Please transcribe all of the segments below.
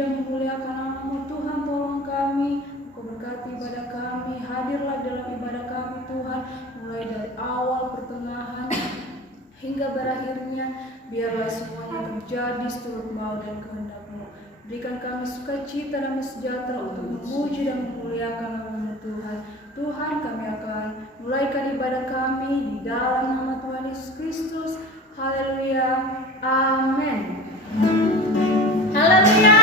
dan memuliakan nama-Mu. Tuhan, tolong kami, Engkau berkati ibadah kami, hadirlah dalam ibadah kami Tuhan, mulai dari awal, pertengahan, hingga berakhirnya. Biarlah semuanya terjadi seturut mau dan kehendak-Mu. Berikan kami sukacita dan sejahtera untuk memuji dan memuliakan nama-Mu Tuhan. Tuhan, kami akan mulaikan ibadah kami di dalam nama Tuhan Yesus Kristus. Haleluya. Amin. Haleluya.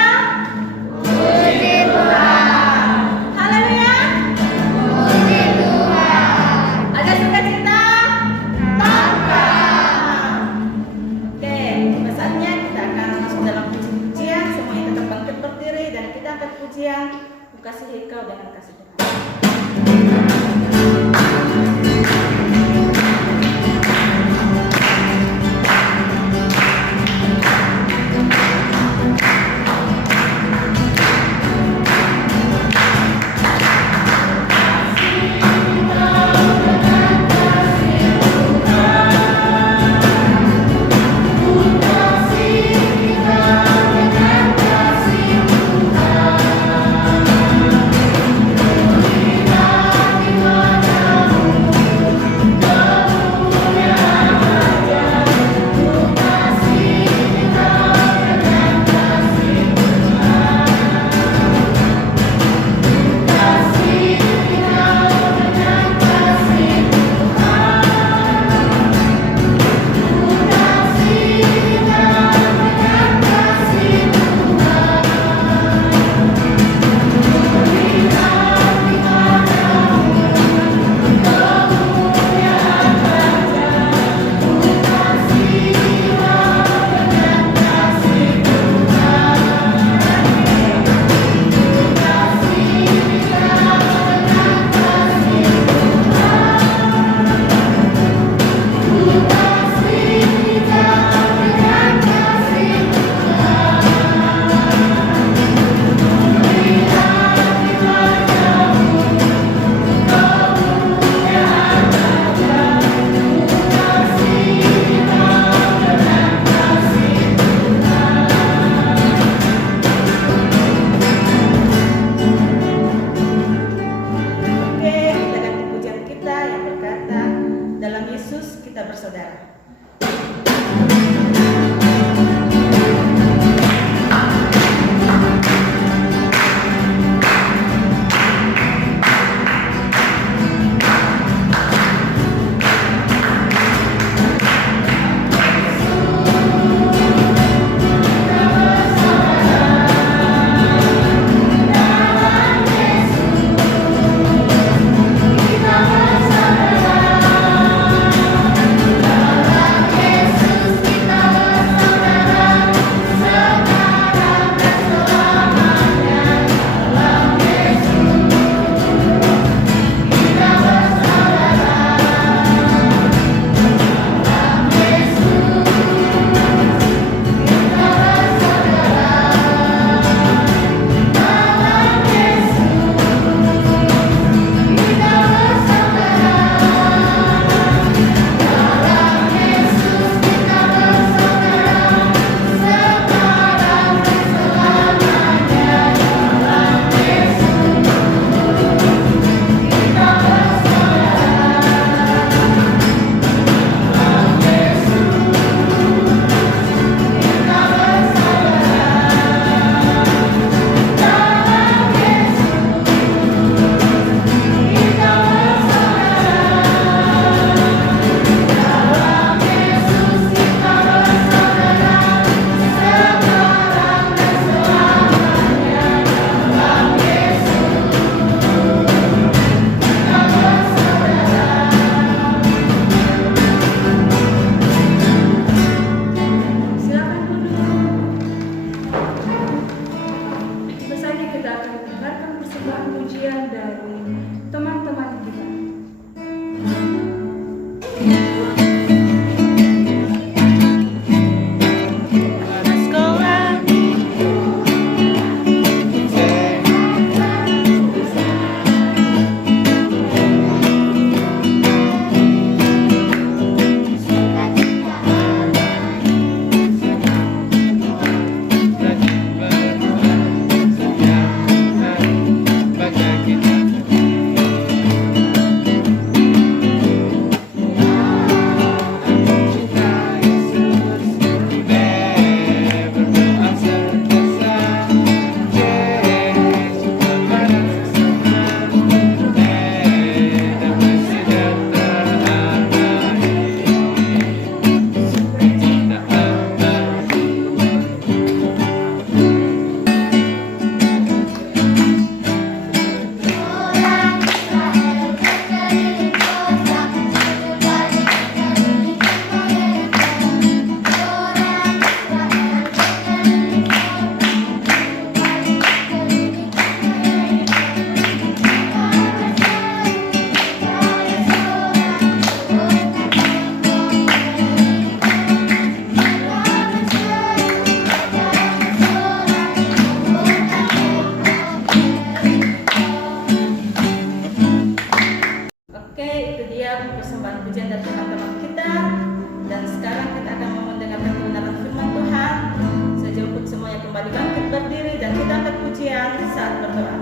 Puji Tuhan. Haleluya. Puji Tuhan. Ada sukacita? Tampak. Oke, saatnya kita akan masuk dalam pujian. Semuanya tetap bangkit berdiri dan kita angkat pujian. Kukasihi Kau dengan kasih Tuhan. Kasih Tuhan. dan kita angkat pujian saat berdoa.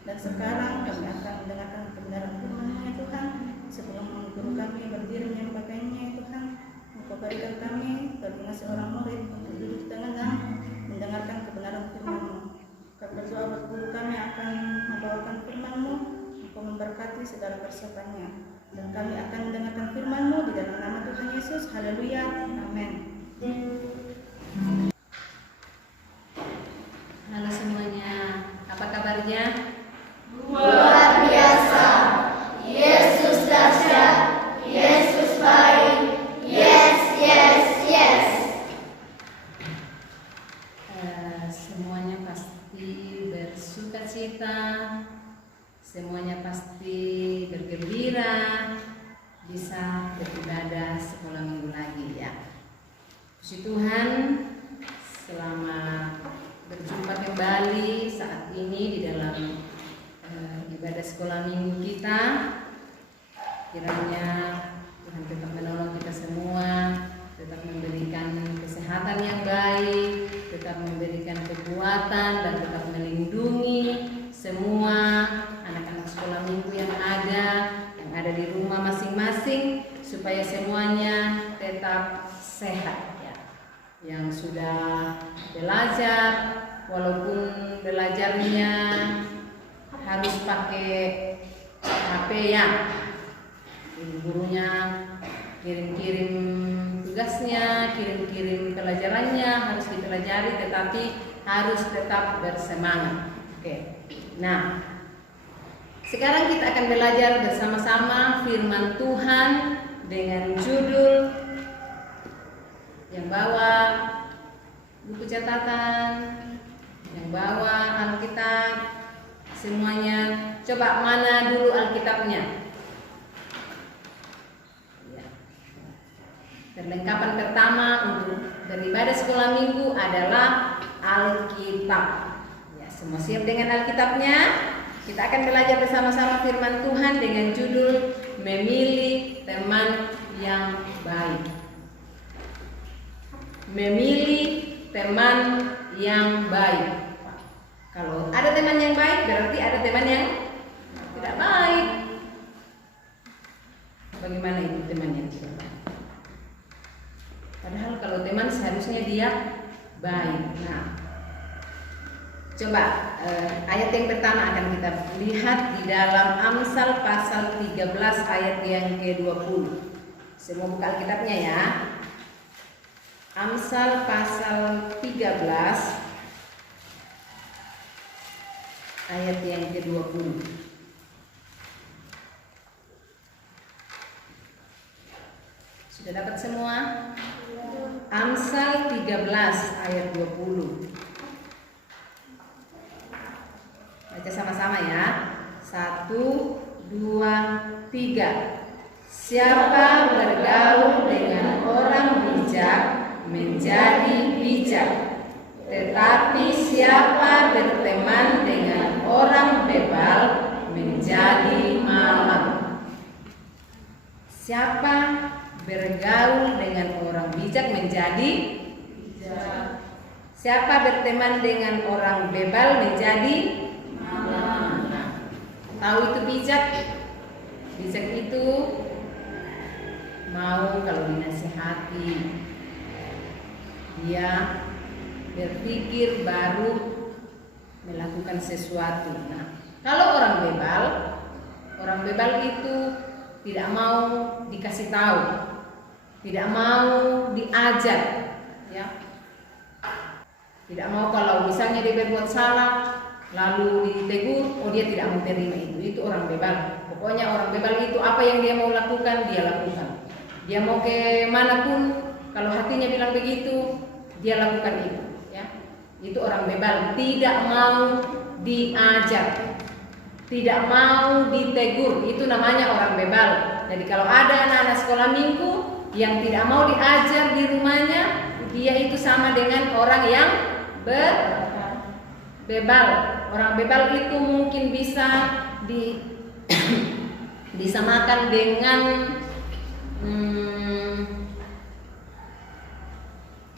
Dan sekarang kami akan mendengarkan kebenaran firman-Mu ya Tuhan. Sebelum guru kami berdiri menyampaikannya ya Tuhan, Engkau berikan kami telinga seorang murid untuk duduk di tengah mendengarkan kebenaran firman-Mu. Kami berdoa buat guru kami akan membawakan firman-Mu, Engkau memberkati segala persiapannya. Dan kami akan mendengarkan firman-Mu di dalam nama Tuhan Yesus. Haleluya. Amin. Halo semuanya, apa kabarnya? Luar biasa. Yesus dahsyat. Yesus baik. Yes, yes, yes. Semuanya pasti bersukacita, semuanya pasti bergembira bisa beribadah sekolah minggu lagi ya. Puji Tuhan, selamat berjumpa kembali saat ini di dalam ibadah sekolah minggu kita. Kiranya Tuhan tetap menolong kita semua, tetap memberikan kesehatan yang baik, tetap memberikan kekuatan dan tetap melindungi semua anak-anak sekolah minggu yang ada di rumah masing-masing, supaya semuanya tetap sehat ya. Yang sudah belajar, walaupun belajarnya harus pakai HP ya, gurunya kirim-kirim tugasnya, kirim-kirim pelajarannya, harus dipelajari tetapi harus tetap bersemangat. Oke. Nah, sekarang kita akan belajar bersama-sama firman Tuhan dengan judul yang bawa buku catatan, yang bawa Alkitab, semuanya. Coba mana dulu Alkitabnya? Ya. Perlengkapan pertama untuk beribadah sekolah minggu adalah Alkitab. Ya, semua siap dengan Alkitabnya? Kita akan belajar bersama-sama firman Tuhan dengan judul Memilih Teman yang Baik. Memilih teman yang baik. Kalau ada teman yang baik, berarti ada teman yang tidak baik. Bagaimana itu teman yang tidak baik? Padahal kalau teman seharusnya dia baik. Nah, coba ayat yang pertama akan kita lihat di dalam Amsal pasal 13 ayat yang ke-20. Semua buka Alkitabnya ya. Amsal pasal 13 ayat yang ke-20. Sudah dapat semua? Amsal 13 ayat 20. Baca sama-sama ya. 1, 2, 3. Siapa bergaul dengan orang bijak menjadi bijak, tetapi siapa berteman dengan orang bebal menjadi malang. Siapa bergaul dengan orang bijak menjadi bijak. Siapa berteman dengan orang bebal menjadi malang. Tahu itu bijak? Bijak itu mau kalau dinasihati, dia berpikir baru melakukan sesuatu. Nah, kalau orang bebal itu tidak mau dikasih tahu, tidak mau diajar, ya. Tidak mau kalau misalnya dia berbuat salah lalu ditegur, oh dia tidak mau terima itu. Itu orang bebal. Pokoknya orang bebal itu apa yang dia mau lakukan, dia lakukan. Dia mau ke manapun, kalau hatinya bilang begitu, dia lakukan itu, ya. Itu orang bebal, tidak mau diajar, tidak mau ditegur, itu namanya orang bebal. Jadi kalau ada anak-anak sekolah minggu yang tidak mau diajar di rumahnya, dia itu sama dengan orang yang bebal. Orang bebal itu mungkin bisa disamakan dengan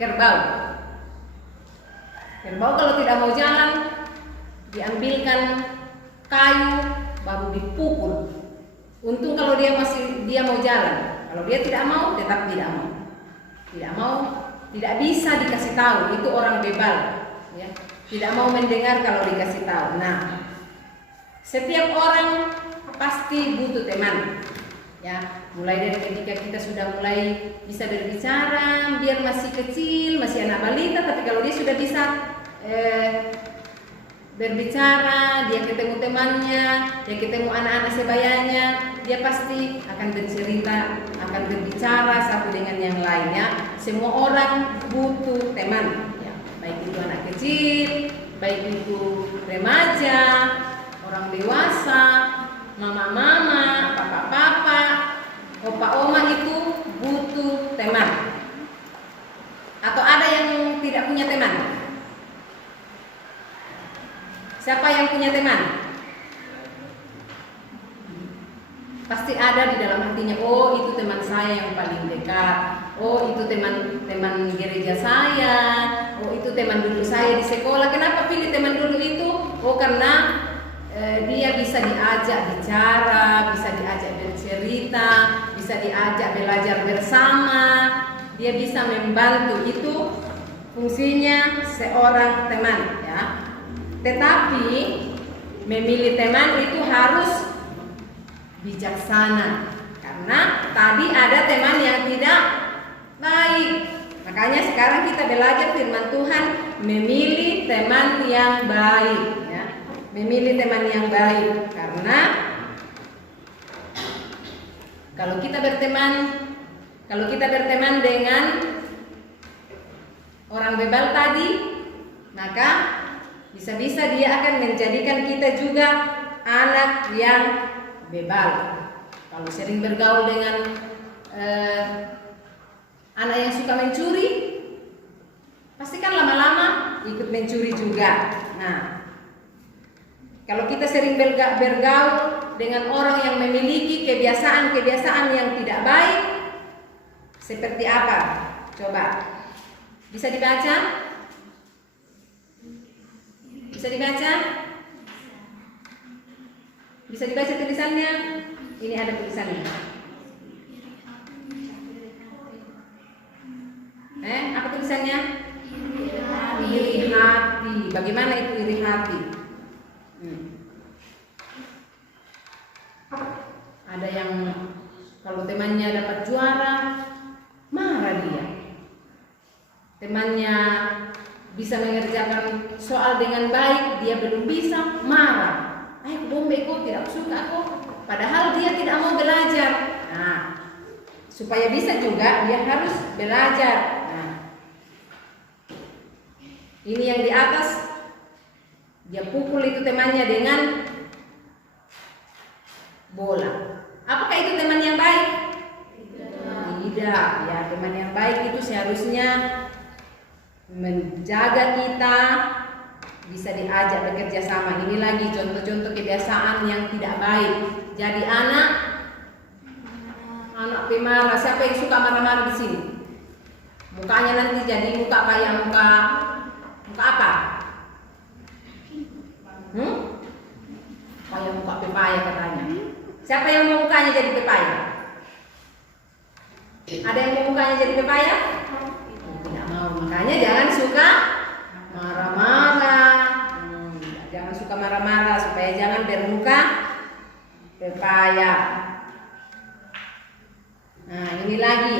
kerbau. Kerbau kalau tidak mau jalan, diambilkan kayu baru dipukul. Untung kalau dia mau jalan. Kalau dia tidak mau, tetap tidak mau. Tidak mau, tidak bisa dikasih tahu. Itu orang bebal, ya. Tidak mau mendengar kalau dikasih tahu. Nah, setiap orang pasti butuh teman, ya. Mulai dari ketika kita sudah mulai bisa berbicara, biar masih kecil, masih anak balita, tapi kalau dia sudah bisa berbicara, dia ketemu temannya, dia ketemu anak-anak sebayanya, dia pasti akan bercerita, akan berbicara satu dengan yang lainnya. Semua orang butuh teman, ya. Baik itu anak kecil, baik itu remaja, orang dewasa, mama-mama, papa-papa, opa-oma itu butuh teman. Atau ada yang tidak punya teman? Siapa yang punya teman? Pasti ada di dalam hatinya, oh itu teman saya yang paling dekat, oh itu teman gereja saya, oh itu teman dulu saya di sekolah. Kenapa pilih teman dulu itu? Oh karena dia bisa diajak bicara, bisa diajak bercerita, bisa diajak belajar bersama, dia bisa membantu. Itu fungsinya seorang teman, ya. Tetapi memilih teman itu harus bijaksana, karena tadi ada teman yang tidak baik. Makanya sekarang kita belajar firman Tuhan, memilih teman yang baik, ya. Memilih teman yang baik, karena kalau kita berteman dengan orang bebal tadi, maka bisa-bisa dia akan menjadikan kita juga anak yang bebal. Kalau sering bergaul dengan anak yang suka mencuri, pasti kan lama-lama ikut mencuri juga. Nah, kalau kita sering bergaul dengan orang yang memiliki kebiasaan-kebiasaan yang tidak baik, seperti apa? Coba, bisa dibaca? Bisa dibaca? Bisa dibaca tulisannya? Ini ada tulisannya. Apa tulisannya? Iri hati. Bagaimana itu iri hati? Ada yang kalau temannya dapat juara, marah dia. Temannya bisa mengerjakan soal dengan baik, dia belum bisa, marah. Bombe kok tidak suka kok. Padahal dia tidak mau belajar. Nah, supaya bisa juga dia harus belajar. Nah, ini yang di atas, dia pukul itu temannya dengan bola. Apakah itu teman yang baik? Tidak. Ya, teman yang baik itu seharusnya menjaga kita, bisa diajak bekerja sama. Ini lagi contoh-contoh kebiasaan yang tidak baik. Jadi anak pemarah. Siapa yang suka marah-marah di sini? Mukanya nanti jadi muka kayak muka apa? Kayak muka pepaya katanya. Siapa yang mau mukanya jadi pepaya? Ada yang mau mukanya jadi pepaya? Tidak mau. Makanya jangan suka marah-marah. Jangan suka marah-marah supaya jangan bermuka pepaya. Nah, ini lagi.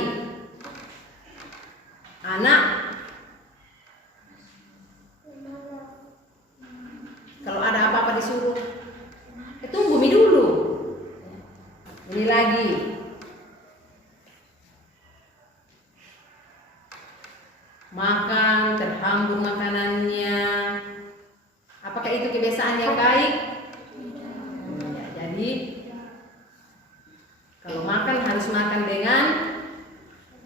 Anak kalau ada apa-apa disuruh, tunggu dulu. Ini lagi. Makan terhambur makanannya. Apakah itu kebiasaan yang baik? Ya, jadi kalau makan harus makan dengan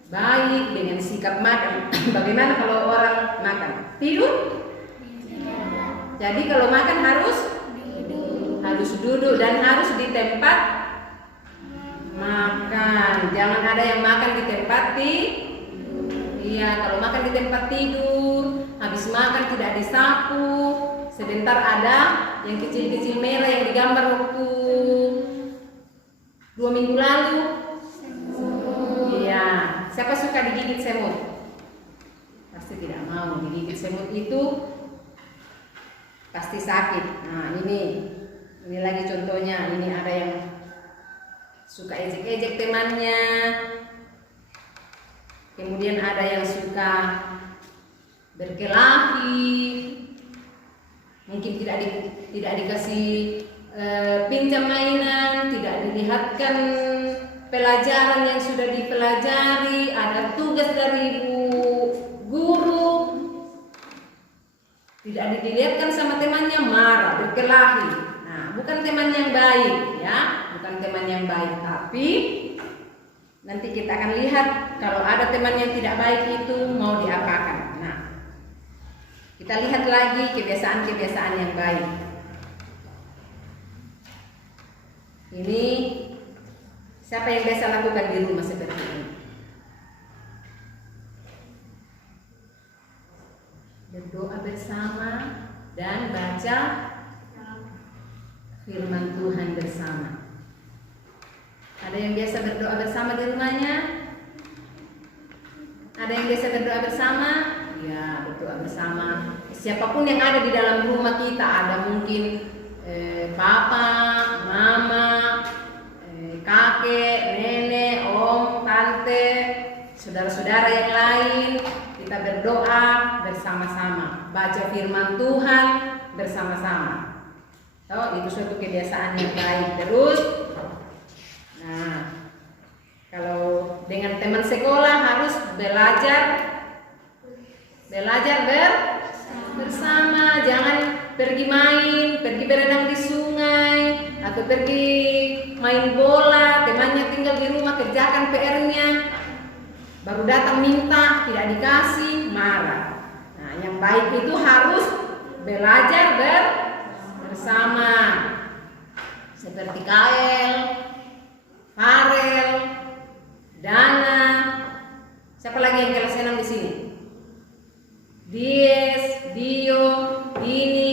baik, dengan sikap makan. Bagaimana kalau orang makan? Tidur? Jadi kalau makan harus duduk dan harus di tempat makan. Jangan ada yang makan di tempat Iya, kalau makan di tempat tidur, habis makan tidak disapu. Sebentar ada yang kecil-kecil merah yang digambar waktu 2 minggu lalu. Iya, siapa suka digigit semut? Pasti tidak mau. Digigit semut itu pasti sakit. Nah, ini lagi contohnya. Ini ada yang suka ejek-ejek temannya. Kemudian ada yang suka berkelahi. Mungkin tidak dikasih pinjam mainan, tidak dilihatkan pelajaran yang sudah dipelajari, ada tugas dari guru, tidak dilihatkan sama temannya, marah, berkelahi. Nah, bukan teman yang baik, ya, bukan teman yang baik. Tapi nanti kita akan lihat kalau ada teman yang tidak baik itu mau diapakan. Nah, kita lihat lagi kebiasaan-kebiasaan yang baik. Ini siapa yang biasa lakukan di rumah seperti ini? Berdoa bersama dan baca firman Tuhan bersama. Ada yang biasa berdoa bersama di rumahnya? Ada yang biasa berdoa bersama? Ya, berdoa bersama. Siapapun yang ada di dalam rumah kita, ada mungkin papa, mama, kakek, nenek, saudara-saudara yang lain, kita berdoa bersama-sama, baca firman Tuhan bersama-sama. Oh, itu suatu kebiasaan yang baik. Terus, nah, kalau dengan teman sekolah harus belajar bersama, jangan pergi main, pergi berenang di sungai, atau pergi main bola, temannya tinggal di rumah kerjakan PR-nya, baru datang minta, tidak dikasih, marah. Nah, yang baik itu harus belajar bersama, seperti Kael, Farel, Dana, siapa lagi yang kelas 6 di sini? Dies, Dio, Dini,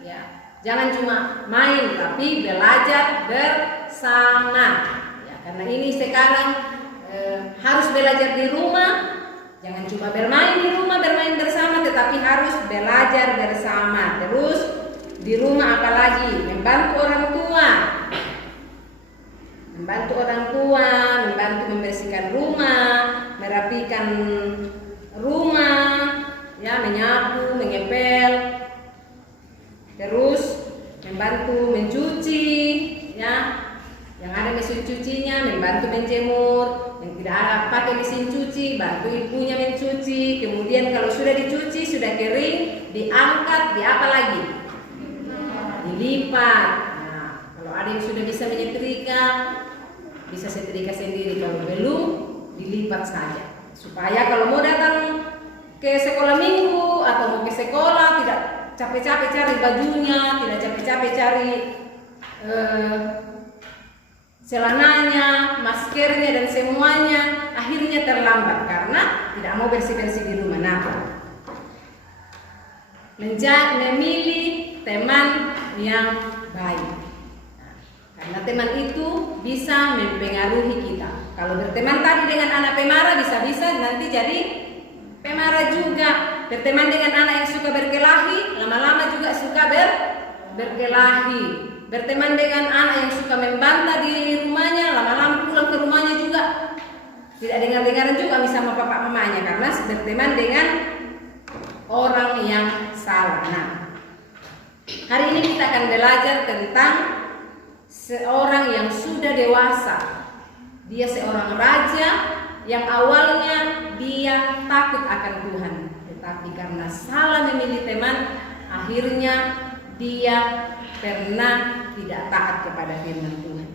ya. Jangan cuma main, tapi belajar bersama. Ya, karena ini sekarang harus belajar di rumah. Jangan cuma bermain di rumah, bermain bersama, tetapi harus belajar bersama. Terus di rumah apalagi membantu orang tua. Membantu membersihkan rumah, merapikan rumah, ya, menyapu, mengepel. Terus membantu mencuci, ya. Yang ada mesin cucinya, membantu menjemur. Yang tidak ada pakai mesin cuci, bantu ibunya mencuci. Kemudian kalau sudah dicuci, sudah kering, diangkat, apa lagi? Dilipat. Nah, kalau ada yang sudah bisa menyetrika, bisa setrika sendiri. Kalau belum, dilipat saja. Supaya kalau mau datang ke sekolah minggu atau mau ke sekolah tidak capek-capek cari bajunya, tidak capek-capek cari celananya, maskernya dan semuanya, akhirnya terlambat karena tidak mau bersih-bersih di rumah. Nah, memilih teman yang baik. Nah, karena teman itu bisa mempengaruhi kita. Kalau berteman tadi dengan anak pemarah, bisa-bisa nanti jadi pemarah juga. Berteman dengan anak yang suka berkelahi, lama-lama juga suka berkelahi. Berteman dengan anak yang suka membantah di rumahnya, lama-lama pulang ke rumahnya juga tidak dengar-dengaran juga sama bapak mamanya, karena berteman dengan orang yang salah. Nah, hari ini kita akan belajar tentang seorang yang sudah dewasa. Dia seorang raja yang awalnya dia takut akan Tuhan, tetapi karena salah memilih teman, akhirnya dia pernah tidak taat kepada firman Tuhan.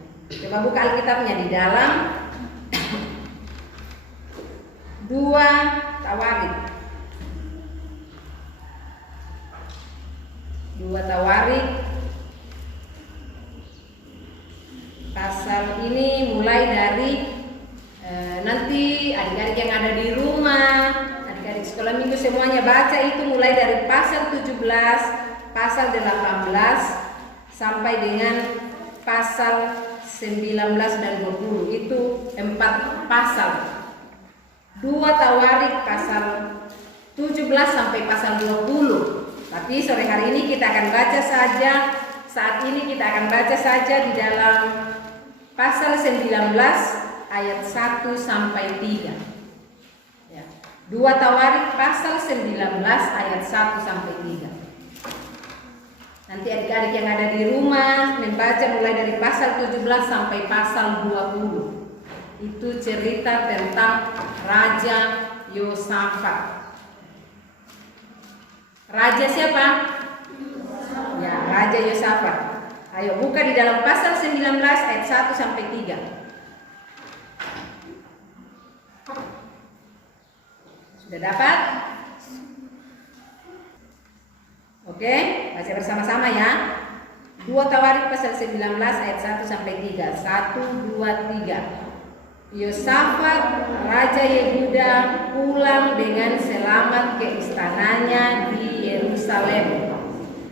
Coba buka Alkitabnya di dalam 2 Tawarik. 2 Tawarik pasal ini mulai dari nanti adik-adik yang ada di rumah, adik-adik sekolah minggu semuanya baca itu mulai dari pasal 17, pasal 18 sampai dengan pasal 19 dan 20. Itu 4 pasal. 2 Tawarik pasal 17 sampai pasal 20. Tapi sore hari ini kita akan baca saja, saat ini kita akan baca saja di dalam pasal 19 ayat 1 sampai 3. Ya. 2 Tawarik pasal 19 ayat 1 sampai 3. Nanti adik-adik yang ada di rumah membaca mulai dari pasal 17 sampai pasal 20. Itu cerita tentang Raja Yosafat. Raja siapa? Ya, Raja Yosafat. Ayo buka di dalam pasal 19 ayat 1 sampai 3. Sudah dapat? Oke, baca bersama-sama ya. 2 Tawarik pasal 19 ayat 1 sampai 3. 1, 2, 3. Yosafat Raja Yehuda pulang dengan selamat ke istananya di Yerusalem.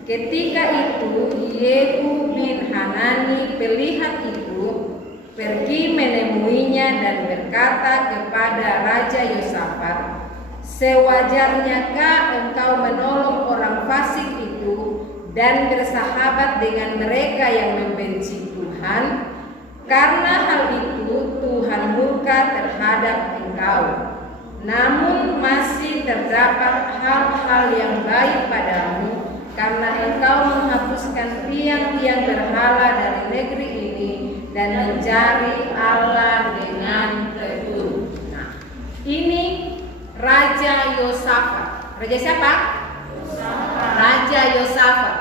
Ketika itu Yehu bin Hanani pelihat itu pergi menemuinya dan berkata kepada Raja Yosafat, "Sewajarnyakah engkau menolong orang fasik itu dan bersahabat dengan mereka yang membenci Tuhan? Karena hal itu Tuhan murka terhadap engkau." engkau. Namun masih terdapat hal-hal yang baik padamu, karena engkau menghapuskan tiang-tiang berhala dari negeri ini dan mencari Allah dengan tekun. Nah, ini Raja Yosafat. Raja siapa? Raja Yosafat.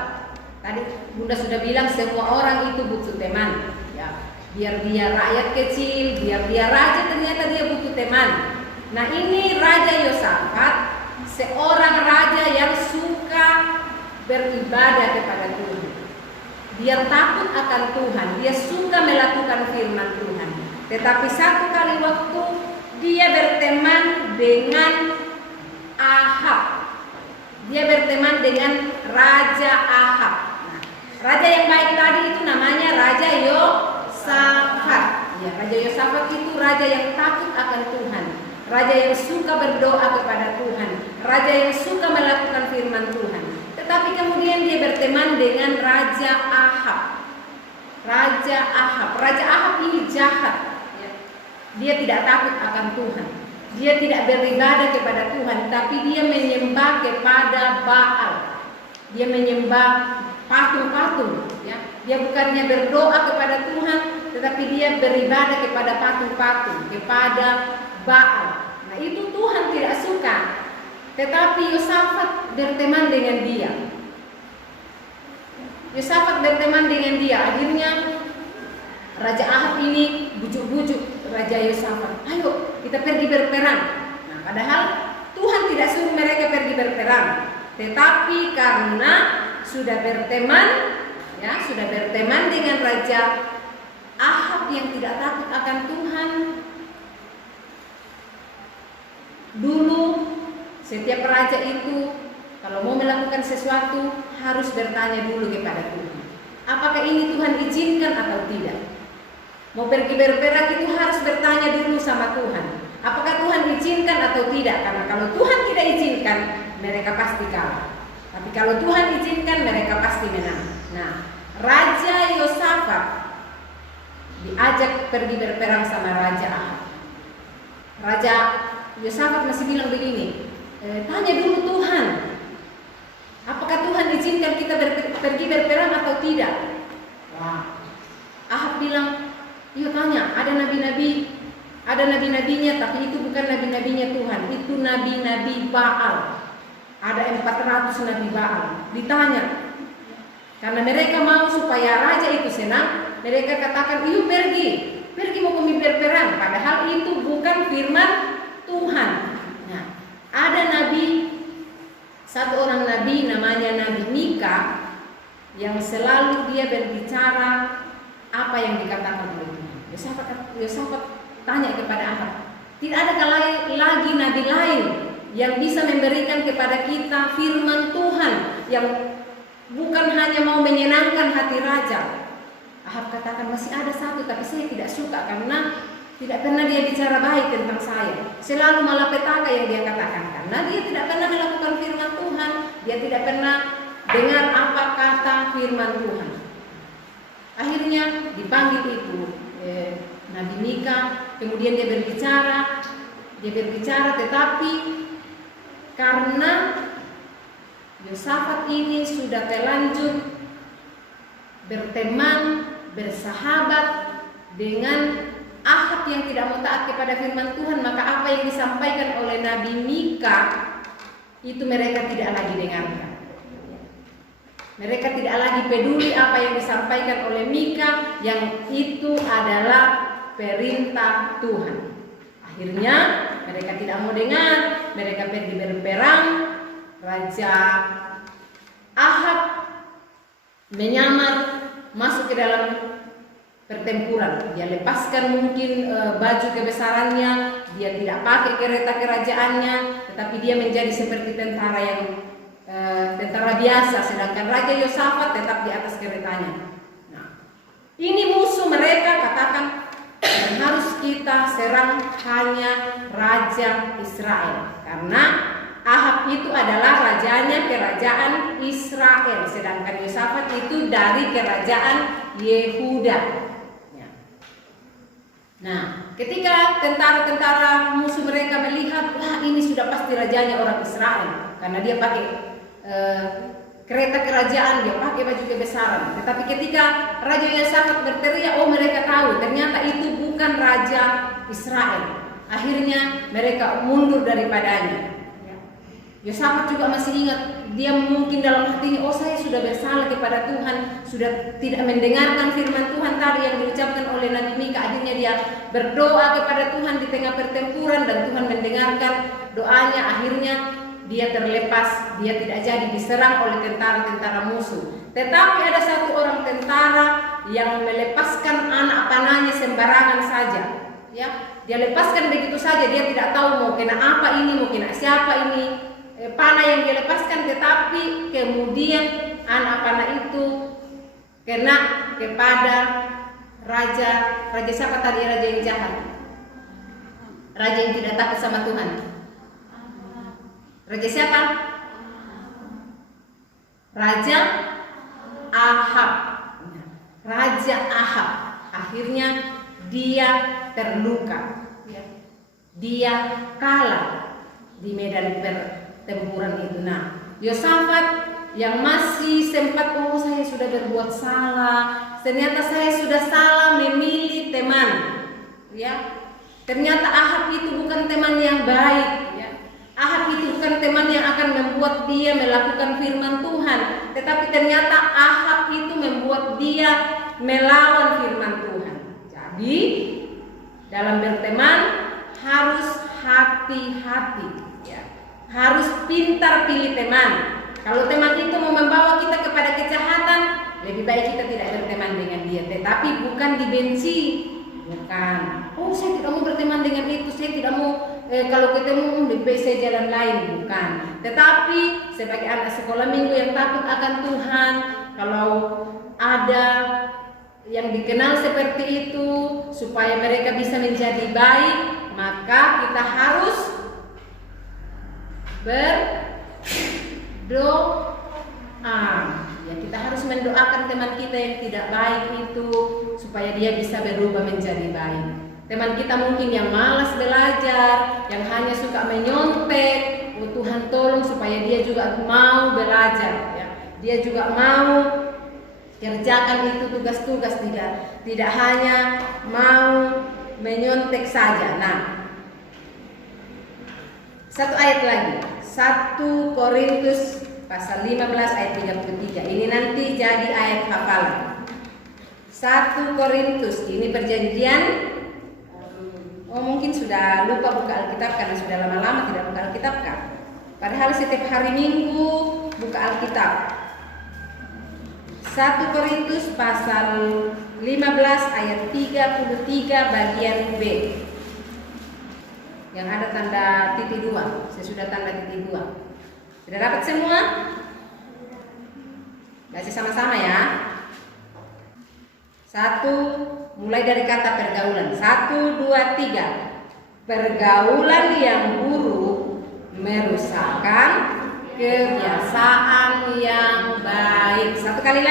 Tadi Bunda sudah bilang semua orang itu butuh teman. Ya, biar dia rakyat kecil, biar dia raja, ternyata dia butuh teman. Nah, ini Raja Yosafat, seorang raja yang suka beribadah kepada Tuhan. Dia takut akan Tuhan, dia suka melakukan firman Tuhan. Tetapi satu kali waktu dia berteman dengan Ahab. Dia berteman dengan Raja Ahab. Nah, raja yang baik tadi itu namanya Raja Yosafat. Ya, Raja Yosafat itu raja yang takut akan Tuhan, raja yang suka berdoa kepada Tuhan, raja yang suka melakukan firman Tuhan. Tetapi kemudian dia berteman dengan Raja Ahab. Raja Ahab ini jahat. Dia tidak takut akan Tuhan. Dia tidak beribadah kepada Tuhan, tapi dia menyembah kepada Baal. Dia menyembah patung-patung. Ya. Dia bukannya berdoa kepada Tuhan, tetapi dia beribadah kepada patung-patung, kepada Baal. Nah, itu Tuhan tidak suka. Tetapi Yosafat berteman dengan dia. Yosafat berteman dengan dia. Akhirnya Raja Ahab ini bujuk-bujuk Raja Yosafat, ayo kita pergi berperang. Nah, padahal Tuhan tidak suruh mereka pergi berperang, tetapi karena sudah berteman, ya sudah berteman dengan Raja Ahab yang tidak takut akan Tuhan. Dulu setiap raja itu kalau mau melakukan sesuatu harus bertanya dulu kepada Tuhan, apakah ini Tuhan izinkan atau tidak. Mau pergi berperang itu harus bertanya dulu sama Tuhan, apakah Tuhan izinkan atau tidak. Karena kalau Tuhan tidak izinkan, mereka pasti kalah. Tapi kalau Tuhan izinkan, mereka pasti menang. Nah, Raja Yosafat diajak pergi berperang sama Raja Ahab. Raja Yosafat masih bilang begini, tanya dulu Tuhan, apakah Tuhan izinkan kita pergi berperang atau tidak. Wah, Ahab bilang, iya tanya, ada nabi-nabinya, tapi itu bukan nabi-nabinya Tuhan, itu nabi-nabi Baal. Ada 400 nabi Baal. Ditanya, karena mereka mau supaya raja itu senang, mereka katakan, iya pergi mau berperang. Padahal itu bukan firman Tuhan. Nah, ada satu orang nabi namanya Nabi Mika, yang selalu dia berbicara apa yang dikatakan oleh Tuhan. Yosafat tanya kepada Ahab, tidak ada lagi nabi lain yang bisa memberikan kepada kita firman Tuhan yang bukan hanya mau menyenangkan hati raja. Ahab katakan, masih ada satu, tapi saya tidak suka karena tidak pernah dia bicara baik tentang saya. Selalu malapetaka yang dia katakan, karena dia tidak pernah melakukan firman Tuhan. Dia tidak pernah dengar apa kata firman Tuhan. Akhirnya dipanggil itu Nabi Mika, kemudian dia berbicara, tetapi karena Yosafat ini sudah terlanjur berteman, bersahabat dengan Ahab yang tidak mau taat kepada firman Tuhan, maka apa yang disampaikan oleh Nabi Mika itu mereka tidak lagi dengarkan. Mereka tidak lagi peduli apa yang disampaikan oleh Mika, yang itu adalah perintah Tuhan. Akhirnya mereka tidak mau dengar, mereka pergi berperang. Raja Ahab menyamar masuk ke dalam pertempuran. Dia lepaskan mungkin baju kebesarannya, dia tidak pakai kereta kerajaannya, tetapi dia menjadi seperti tentara biasa, sedangkan Raja Yosafat tetap di atas keretanya. Nah, ini musuh mereka katakan, yang harus kita serang hanya Raja Israel, karena Ahab itu adalah rajanya kerajaan Israel, sedangkan Yosafat itu dari kerajaan Yehuda. Nah, ketika tentara-tentara musuh mereka melihat, wah ini sudah pasti rajanya orang Israel, karena dia pakai kereta kerajaan, dia pakai baju kebesaran. Tetapi ketika Raja Yosafat berteriak, oh mereka tahu ternyata itu bukan Raja Israel. Akhirnya mereka mundur daripadanya. Yosafat juga masih ingat, dia mungkin dalam hatinya, oh saya sudah bersalah kepada Tuhan, sudah tidak mendengarkan firman Tuhan tadi yang diucapkan oleh Nabi Mika. Akhirnya dia berdoa kepada Tuhan di tengah pertempuran dan Tuhan mendengarkan doanya. Akhirnya dia terlepas, dia tidak jadi diserang oleh tentara-tentara musuh. Tetapi ada satu orang tentara yang melepaskan anak panahnya sembarangan saja. Ya, dia lepaskan begitu saja, dia tidak tahu mau kena apa ini, mau kena siapa ini. Panah yang dia lepaskan, tetapi kemudian anak panah itu kena kepada raja siapa tadi, raja yang jahat, raja yang tidak takut sama Tuhan. Raja siapa? Raja Ahab. Raja Ahab. Akhirnya dia terluka. Dia kalah di medan pertempuran itu. Nah, Yosafat yang masih sempat, oh saya sudah berbuat salah, ternyata saya sudah salah memilih teman. Ya, ternyata Ahab itu bukan teman yang baik. Ya. Ahab itu bukan teman yang akan membuat dia melakukan firman Tuhan, tetapi ternyata Ahab itu membuat dia melawan firman Tuhan. Jadi dalam berteman harus hati-hati, ya. Harus pintar pilih teman. Kalau teman itu mau membawa kita kepada kejahatan, lebih baik kita tidak berteman dengan dia. Tetapi bukan dibenci, bukan. Oh saya tidak mau berteman dengan itu, saya tidak mau kalau ketemu lebih baik saya jalan lain, bukan. Tetapi sebagai anak sekolah minggu yang takut akan Tuhan, kalau ada yang dikenal seperti itu supaya mereka bisa menjadi baik, maka kita harus berdoa. Ya, kita harus mendoakan teman kita yang tidak baik itu supaya dia bisa berubah menjadi baik. Teman kita mungkin yang malas belajar, yang hanya suka menyontek, oh Tuhan tolong supaya dia juga mau belajar, ya. Dia juga mau kerjakan itu tugas-tugas, tidak hanya mau menyontek saja. Nah, satu ayat lagi, 1 Korintus pasal 15 ayat 33. Ini nanti jadi ayat hafalan. 1 Korintus, ini perjanjian. Oh mungkin sudah lupa buka Alkitab karena sudah lama-lama tidak buka Alkitab kan? Padahal setiap hari Minggu buka Alkitab. 1 Korintus pasal 15 ayat 33 bagian B. Yang ada tanda titik 2. Saya sudah tanda titik 2. Sudah dapat semua? Baca sama-sama ya. 1, mulai dari kata pergaulan. 1, 2, 3. Pergaulan yang buruk merusakkan kebiasaan yang baik. Satu kali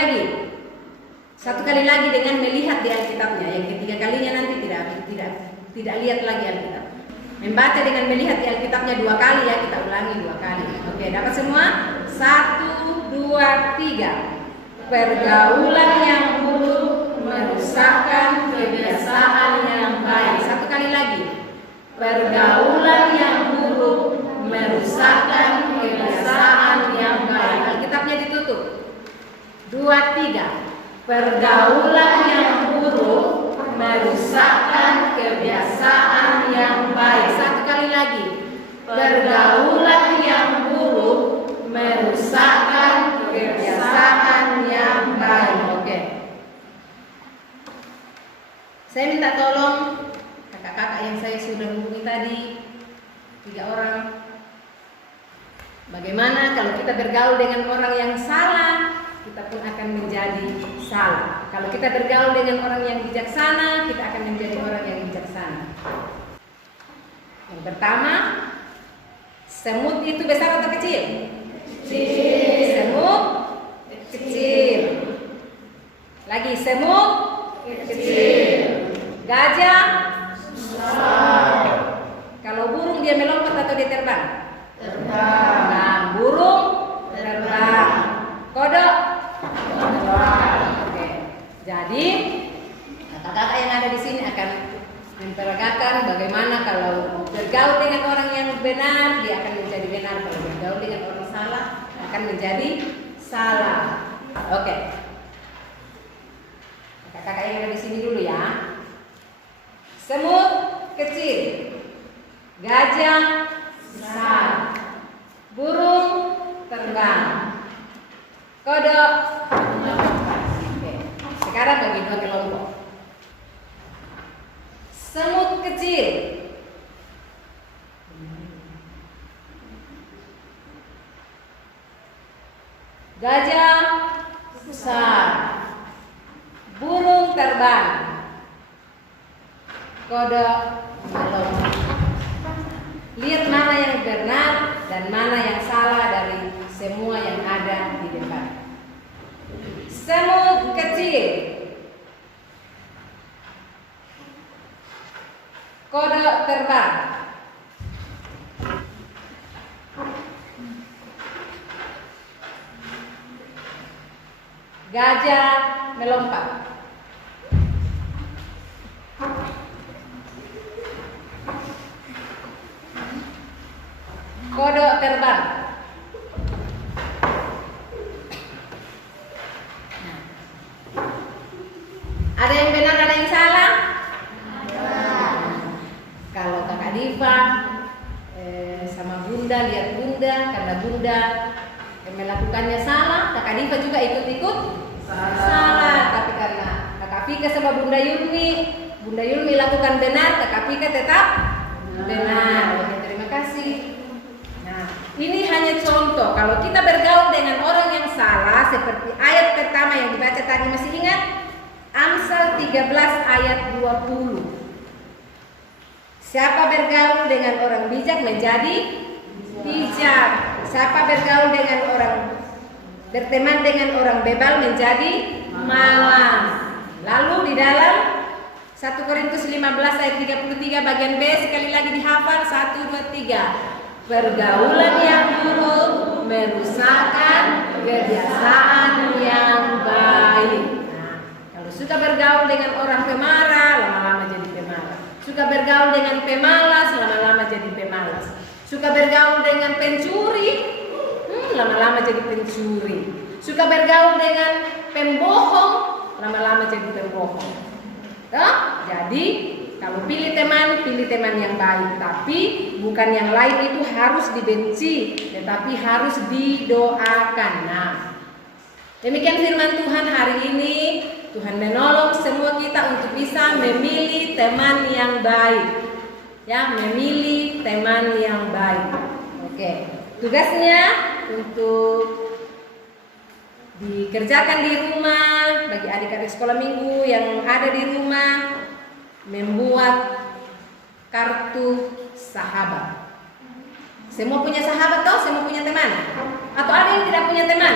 lagi dengan melihat di Alkitabnya. Yang ketiga kalinya nanti tidak lihat lagi Alkitab. Membaca dengan melihat di Alkitabnya 2 kali ya, kita ulangi 2 kali. Oke, dapat semua? 1, 2, 3. Pergaulan yang buruk merusakkan kebiasaan yang baik. Satu kali lagi. Pergaulan yang buruk merusakkan kebiasaan yang baik. Alkitabnya ditutup. 2, 3. Pergaulan yang buruk merusakkan kebiasaan yang baik. Satu kali lagi. Pergaulan yang buruk merusakkan kebiasaan yang baik. Oke. Saya minta tolong kakak-kakak yang saya sudah hubungi tadi, 3 orang. Bagaimana kalau kita bergaul dengan orang yang salah, kita pun akan menjadi salah. Kalau kita bergaul dengan orang yang bijaksana, kita akan menjadi orang yang bijaksana. Yang pertama, semut itu besar atau kecil? Kecil. Semut kecil. Lagi semut kecil. Gajah dia terbang? Terbang. Burung terbang. Kodok terbang. Oke. Jadi kakak-kakak yang ada di sini akan memperagakan bagaimana kalau bergaul dengan orang yang benar, dia akan menjadi benar. Kalau bergaul dengan orang salah, akan menjadi salah. Oke. Kakak-kakak yang ada di sini dulu ya. Semut kecil, gajah besar, burung terbang, kodok melompat. Oke. Sekarang bagi dua kelompok. Semut kecil, gajah besar, burung terbang, kodok melompat. Lihat mana yang benar dan mana yang salah dari semua yang ada di depan. Semut kecil, kodok terbang, gajah melompat. Kodok terbang. Nah. Ada yang benar, ada yang salah? Kalau kakak Diva sama bunda, lihat bunda, karena bunda melakukannya salah, kakak Diva juga ikut-ikut salah. Tapi karena kakak Vika sama bunda Yulmi lakukan benar, kakak Vika tetap benar. Oke, terima kasih. Ini hanya contoh. Kalau kita bergaul dengan orang yang salah, seperti ayat pertama yang dibaca tadi, masih ingat? Amsal 13 ayat 20. Siapa bergaul dengan orang bijak menjadi bijak. Siapa bergaul dengan berteman dengan orang bebal menjadi malas. Lalu di dalam 1 Korintus 15 ayat 33 bagian B, sekali lagi dihafal, 1, 2, 3. Pergaulan yang buruk merusakkan kebiasaan yang baik. Nah, kalau suka bergaul dengan orang pemarah, lama-lama jadi pemarah. Suka bergaul dengan pemalas, lama-lama jadi pemalas. Suka bergaul dengan pencuri, lama-lama jadi pencuri. Suka bergaul dengan pembohong, lama-lama jadi pembohong. Jadi kalau pilih teman yang baik, tapi bukan yang lain itu harus dibenci, tetapi harus didoakan. Nah, demikian firman Tuhan hari ini. Tuhan menolong semua kita untuk bisa memilih teman yang baik. Ya, memilih teman yang baik. Oke, tugasnya untuk dikerjakan di rumah bagi adik-adik sekolah minggu yang ada di rumah, membuat kartu sahabat. Semua punya sahabat toh? Semua punya teman? Atau ada yang tidak punya teman?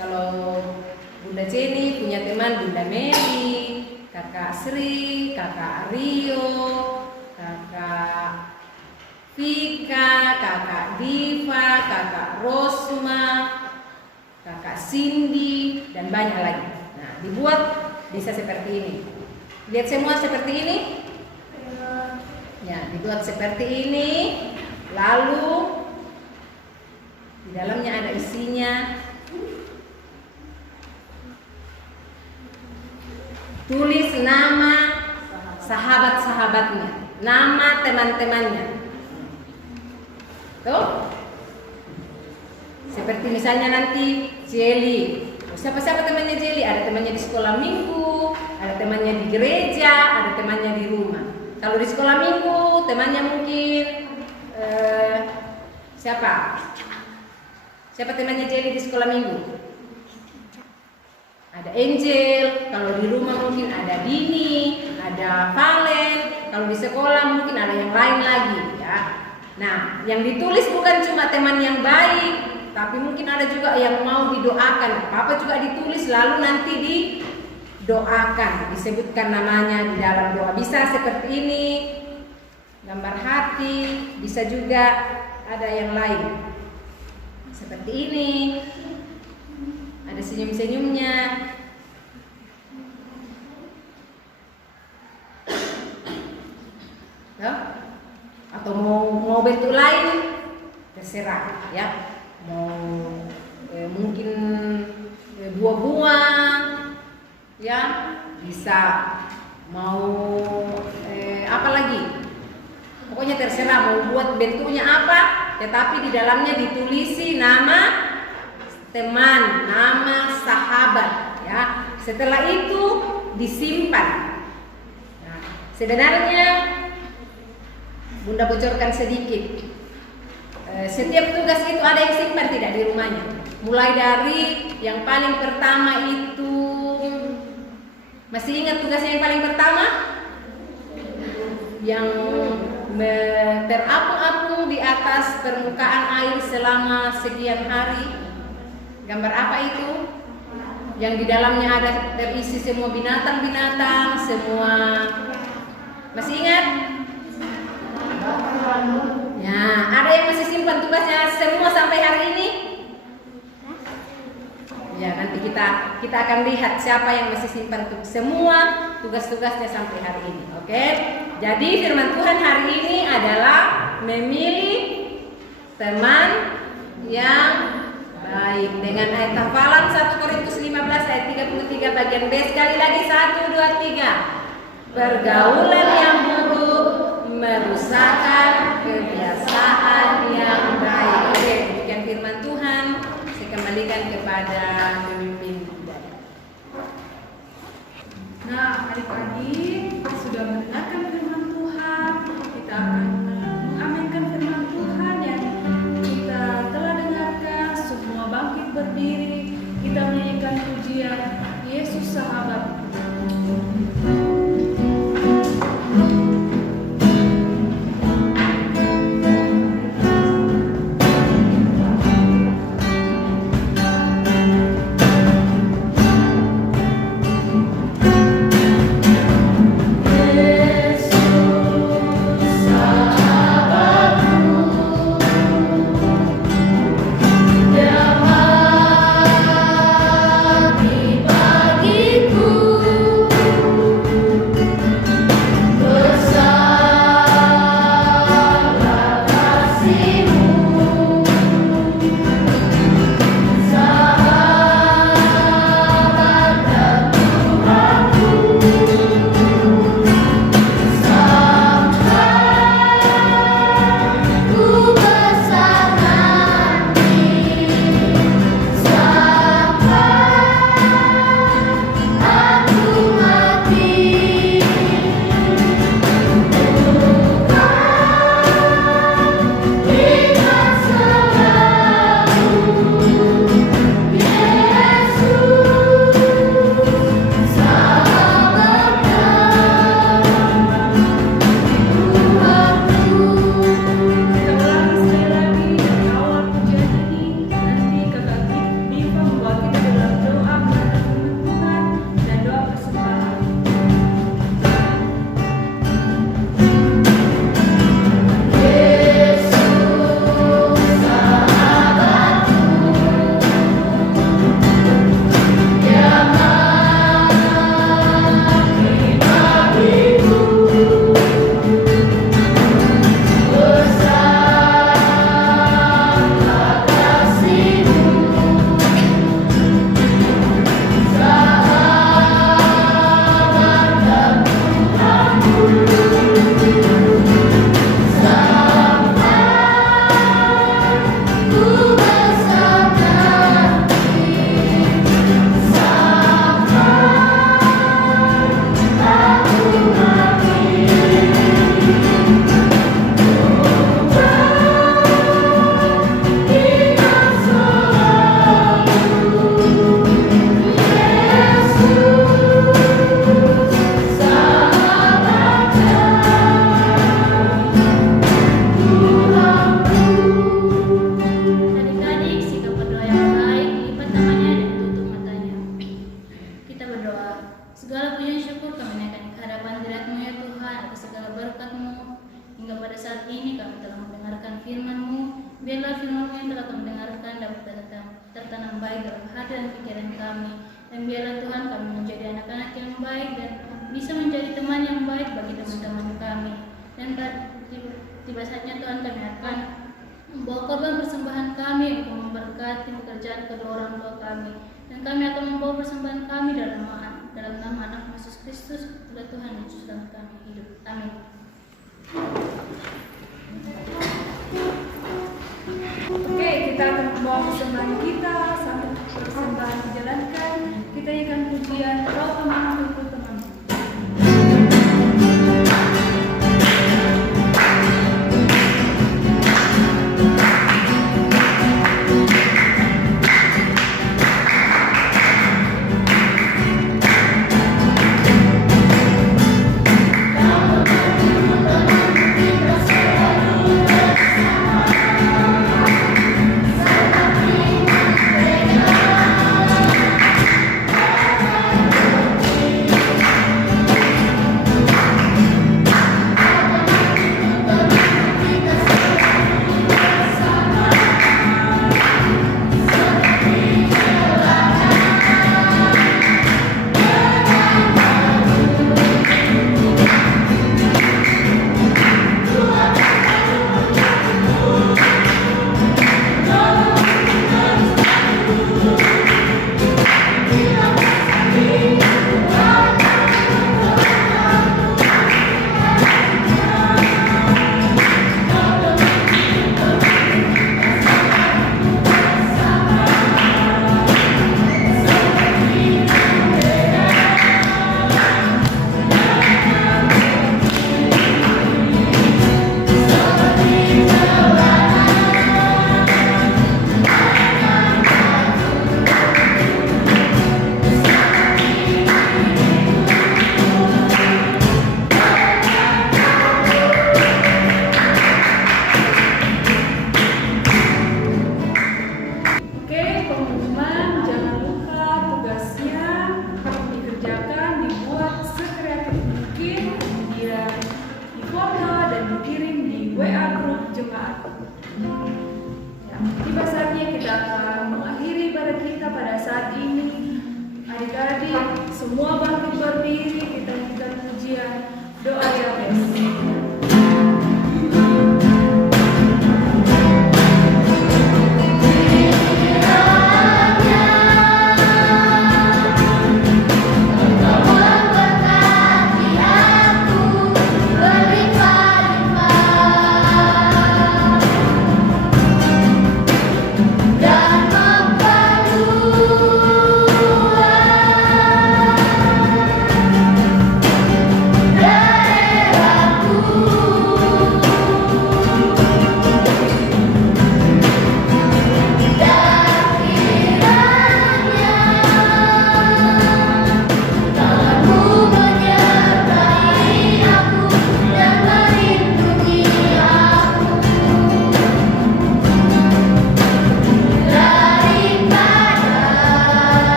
Kalau Bunda Jenny punya teman Bunda Mary, Kakak Sri, Kakak Rio, Kakak Vika, Kakak Diva, Kakak Rosma, Kakak Cindy, dan banyak lagi. Nah, dibuat bisa seperti ini. Lihat semua seperti ini. Ya, dibuat seperti ini. Lalu di dalamnya ada isinya. Tulis nama sahabat-sahabatnya, nama teman-temannya. Tuh. Seperti misalnya nanti Jelly. Siapa-siapa temannya Jelly? Ada temannya di sekolah minggu, ada temannya di gereja, ada temannya di rumah. Kalau di sekolah minggu, temannya mungkin siapa? Siapa temannya Jelly di sekolah minggu? Ada Angel. Kalau di rumah mungkin ada Dini, ada Valen. Kalau di sekolah mungkin ada yang lain lagi, ya. Nah, yang ditulis bukan cuma teman yang baik, tapi mungkin ada juga yang mau didoakan. Apa juga ditulis lalu nanti didoakan, disebutkan namanya di dalam doa. Bisa seperti ini. gambar hati, bisa juga ada yang lain. Seperti ini. Ada senyum-senyumnya. Ya? Atau mau bentuk lain, terserah ya. Mau mungkin buah-buah, ya bisa. Mau apa lagi? Pokoknya terserah mau buat bentuknya apa, tetapi di dalamnya ditulisi nama teman, nama sahabat, ya. Setelah itu disimpan. Nah, sebenarnya Bunda bocorkan sedikit. Setiap tugas itu ada yang simpan tidak di rumahnya. Mulai dari yang paling pertama itu, masih ingat tugasnya yang paling pertama? Yang terapung-apung di atas permukaan air selama sekian hari. Gambar apa itu? Yang di dalamnya ada terisi semua binatang-binatang, semua. Masih ingat? Ya, ada yang masih simpan tugasnya semua sampai hari ini? Ya, nanti kita akan lihat siapa yang masih simpan semua tugas-tugasnya sampai hari ini. Oke? Jadi firman Tuhan hari ini adalah memilih teman yang baik. Dengan ayat hafalan 1 Korintus 15 ayat 33 bagian B. Sekali lagi 1, 2, 3. Pergaulan yang buruk merusakkan kebiasaan yang baik. Oke, demikian firman Tuhan. Saya kembalikan kepada pemimpin ibadah. Nah, adik-adik sudah mendengarkan firman Tuhan. Kita akan mengaminkan firman Tuhan yang kita telah dengarkan. Semua bangkit berdiri. Kita menyanyikan pujian Yesus Sahabat. kami telah mendengarkan firman-Mu. Biarlah firman-Mu yang telah kami dengarkan dapat tertanam baik dalam hati dan pikiran kami. Dan biarlah Tuhan kami menjadi anak-anak yang baik dan bisa menjadi teman yang baik bagi teman-teman kami. Dan tiba saatnya Tuhan kami akan membawa korban persembahan kami untuk memberkati pekerjaan kedua orang tua kami. Dan kami akan membawa persembahan kami dalam nama anak Yesus Kristus, Tuhan Yesus dalam kami hidup. Amin. Oke, kita akan membawa persembahan kita sambil persembahan dijalankan. Kita nyanyikan pujian Kau Teman Aku Teman. Bersama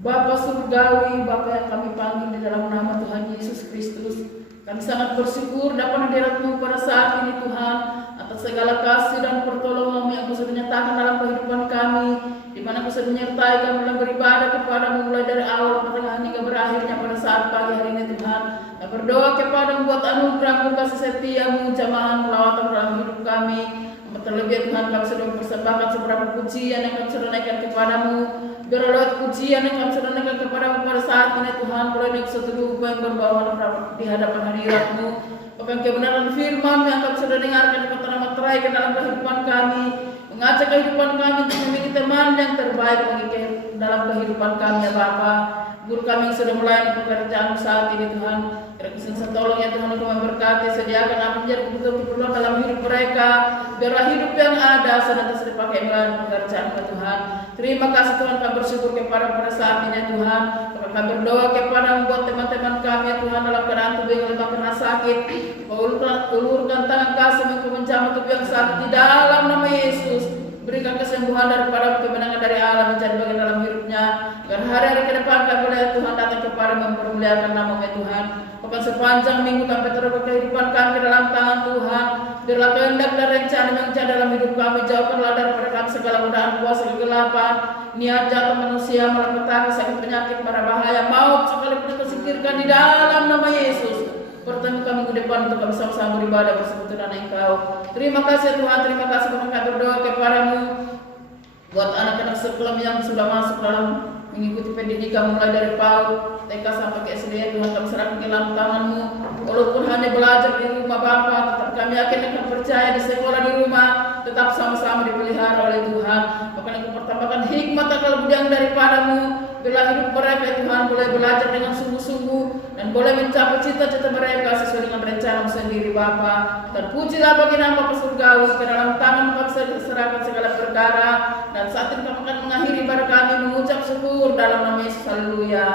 Bapa surgawi, Bapa yang kami panggil di dalam nama Tuhan Yesus Kristus, kami sangat bersyukur dapat hadirat-Mu pada saat ini Tuhan, atas segala kasih dan pertolongan yang Kau sudah nyatakan dalam kehidupan kami, di mana Kau sudah menyertai kami dalam beribadah kepada-Mu mulai dari awal, pertengahan hingga berakhirnya pada saat pagi hari ini Tuhan. Kami berdoa kepada-Mu buat anugerah-Mu, kasih setia-Mu, jamahan melawatan dalam hidup kami. Terlebih Tuhan, kami sudah mempersembahkan seberapa pujian yang kami sudah naikkan kepada-Mu. Biar lewat pujian yang kami sudah naikkan kepada-Mu pada saat ini Tuhan, boleh naik satu rupa yang berbawa di hadapan hadirat-Mu. Bahkan kebenaran firman yang kami sudah dengarkan dapat terang-terangkan dalam kehidupan kami, mengajak kehidupan kami untuk memiliki teman yang terbaik bagi dalam kehidupan kami ya Bapa. Guru kami yang sudah melayani pekerjaan saat ini Tuhan, kiranya tolong ya Tuhan untuk memberkati, sediakan apa menjadi kebutuhan dalam hidup mereka, biarlah hidup yang ada senantiasa dipakai melayani pekerjaan Tuhan. Terima kasih Tuhan, kami bersyukur kepada pada saat ini Tuhan. Kami berdoa kepada membuat teman-teman kami ya Tuhan dalam keadaan tubuh yang lemah karena sakit, ulurkan tangan kasih untuk menjamah tubuh yang sakit di dalam nama Yesus. Berikan kesembuhan daripada kemenangan dari Allah menjadi bagian dalam hidupnya. Agar hari-hari ke depan kami boleh Tuhan datang kepada mempermuliakan nama Tuhan. Bahkan sepanjang minggu kami terus kehidupan kami dalam tangan Tuhan. Biarlah kehendak dan rencana yang ada dalam hidup kami. Jauhkanlah daripada kami segala godaan kuasa kegelapan, niat jahat manusia, malapetaka, sakit penyakit, para bahaya, maut sekalipun Kau singkirkan di dalam nama Yesus. Bertemu kami ke depan untuk kami sama-sama beribadah bersekutu dengan Engkau. Terima kasih Tuhan, terima kasih Bapak, kami berdoa kepada-Mu buat anak-anak sekolah yang sudah masuk dalam mengikuti pendidikan mulai dari PAUD, TK sampai ke SD. Tuhan kami serahkan ke dalam tangan-Mu. Walaupun hanya belajar di rumah Bapa, tetap kami yakin akan percaya di sekolah di rumah tetap sama-sama dipelihara oleh Tuhan. Bahkan Engkau pertambakan hikmat akal budi yang daripada-Mu. Bila hidup mereka Tuhan boleh belajar dengan sungguh-sungguh dan boleh mencapai cita-cita mereka sesuai dengan rencana sendiri Bapa. Dan pujilah bagi nama Bapa surgawi, ke dalam tangan Bapa serahkan segala perkara. Dan saat ini kami akan mengakhiri pada kami mengucap syukur dalam nama Yesus. Haleluya.